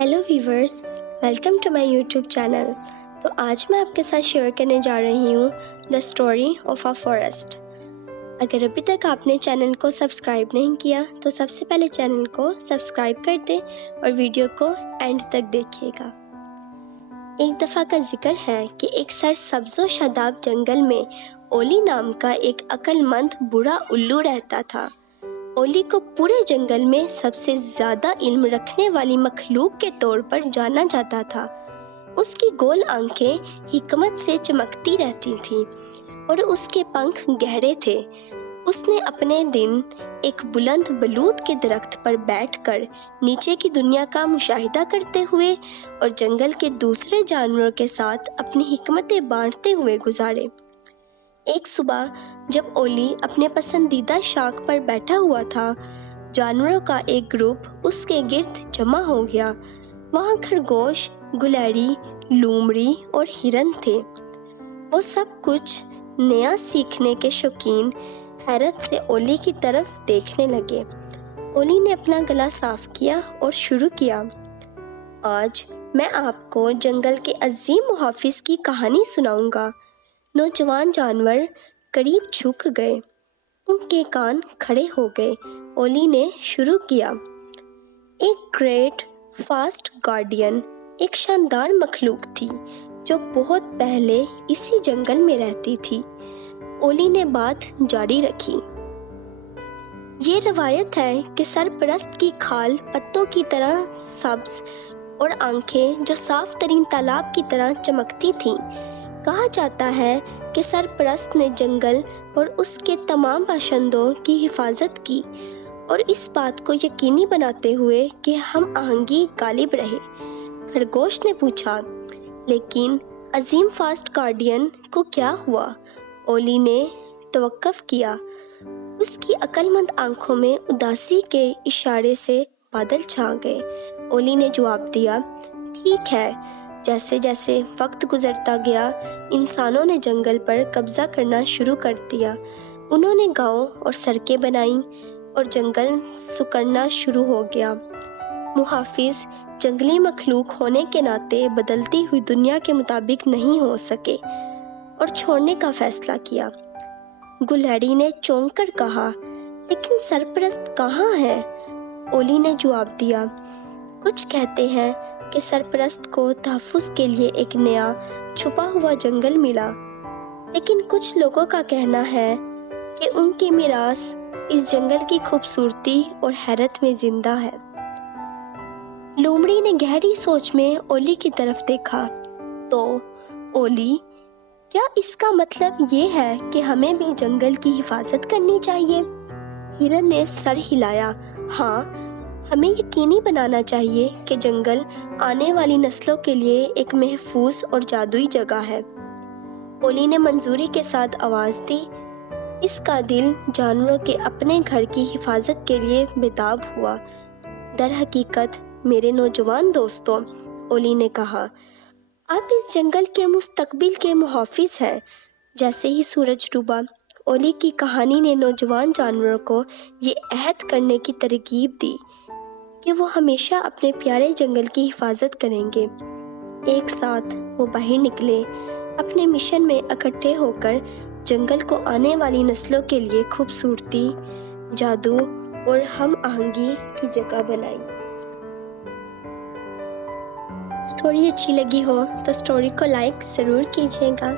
Hello viewers, welcome to my YouTube channel. तो आज मैं आपके साथ शेयर करने जा रही हूँ the story of a forest. अगर अभी तक आपने चैनल को सब्सक्राइब नहीं किया तो सबसे पहले चैनल को सब्सक्राइब कर दें और वीडियो को एंड तक देखिएगा। एक दफ़ा का जिक्र है कि एक सरसब्ज़ व शादाब जंगल में ओली नाम का एक अक्लमंद बूढ़ा उल्लू रहता था। ओली को पूरे जंगल में सबसे ज्यादा इल्म रखने वाली मखलूक के तौर पर जाना जाता था। उसकी गोल आंखें हिकमत से चमकती रहती थीं और उसके पंख गहरे थे। उसने अपने दिन एक बुलंद बलूत के दरख्त पर बैठकर नीचे की दुनिया का मुशाहिदा करते हुए और जंगल के दूसरे जानवरों के साथ अपनी हिकमतें बांटते हुए गुजारे। एक सुबह जब ओली अपने पसंदीदा शाख पर बैठा हुआ था, जानवरों का एक ग्रुप उसके गिर्द जमा हो गया। वहाँ खरगोश, गुलैरी, लोमड़ी और हिरन थे। वो सब कुछ नया सीखने के शौकीन हैरत से ओली की तरफ देखने लगे। ओली ने अपना गला साफ किया और शुरू किया। आज मैं आपको जंगल के अजीम मुहाफिज की कहानी सुनाऊंगा। नौजवान जानवर करीब झुक गए, उनके कान खड़े हो गए। ओली ने शुरू किया। एक ग्रेट फास्ट गार्डियन एक शानदार मखलूक थी जो बहुत पहले इसी जंगल में रहती थी। ओली ने बात जारी रखी। ये रवायत है कि सरपरस्त की खाल पत्तों की तरह सब्ज और आंखें जो साफ तरीन तालाब की तरह चमकती थीं। कहा जाता है कि सरपरस्त ने जंगल और उसके तमाम बाशिंदों की हिफाजत की और इस बात को यकीनी बनाते हुए कि हम आहंगी गालिब रहे। खरगोश ने पूछा, लेकिन अजीम फास्ट गार्डियन को क्या हुआ? ओली ने तवक्कुफ किया। उसकी अक्लमंद आंखों में उदासी के इशारे से बादल छा गए। ओली ने जवाब दिया, ठीक है। जैसे जैसे वक्त गुजरता गया, इंसानों ने जंगल पर कब्जा करना शुरू कर दिया। उन्होंने गांव और सड़कें बनाई और जंगल सुकड़ना शुरू हो गया। मुहाफिज जंगली मखलूक होने के नाते बदलती हुई दुनिया के मुताबिक नहीं हो सके और छोड़ने का फैसला किया। गुलैरी ने चौंक कर कहा, लेकिन सरपरस्त कहाँ है? ओली ने जवाब दिया, कुछ कहते हैं कि सरपरस्त को तहफ़्फ़ुज़ के लिए एक नया छुपा हुआ जंगल मिला, लेकिन कुछ लोगों का कहना है कि उनकी मीरास इस जंगल की खूबसूरती और हैरत में जिंदा है। लोमड़ी ने गहरी सोच में ओली की तरफ देखा। तो ओली, क्या इसका मतलब ये है कि हमें भी जंगल की हिफाजत करनी चाहिए? हिरन ने सर हिलाया। हाँ, हमें यकीनी बनाना चाहिए कि जंगल आने वाली नस्लों के लिए एक महफूज और जादुई जगह है। ओली ने मंजूरी के साथ आवाज दी। इसका दिल जानवरों के अपने घर की हिफाजत के लिए बेताब हुआ। दर हकीकत मेरे नौजवान दोस्तों, ओली ने कहा, आप इस जंगल के मुस्तकबिल के मुहाफिज हैं। जैसे ही सूरज डूबा, ओली की कहानी ने नौजवान जानवरों को ये अहद करने की तरकीब दी कि वो हमेशा अपने प्यारे जंगल की हिफाजत करेंगे। एक साथ वो बाहर निकले, अपने मिशन में इकट्ठे होकर जंगल को आने वाली नस्लों के लिए खूबसूरती, जादू और हम आहंगी की जगह बनाई। स्टोरी अच्छी लगी हो तो स्टोरी को लाइक ज़रूर कीजिएगा।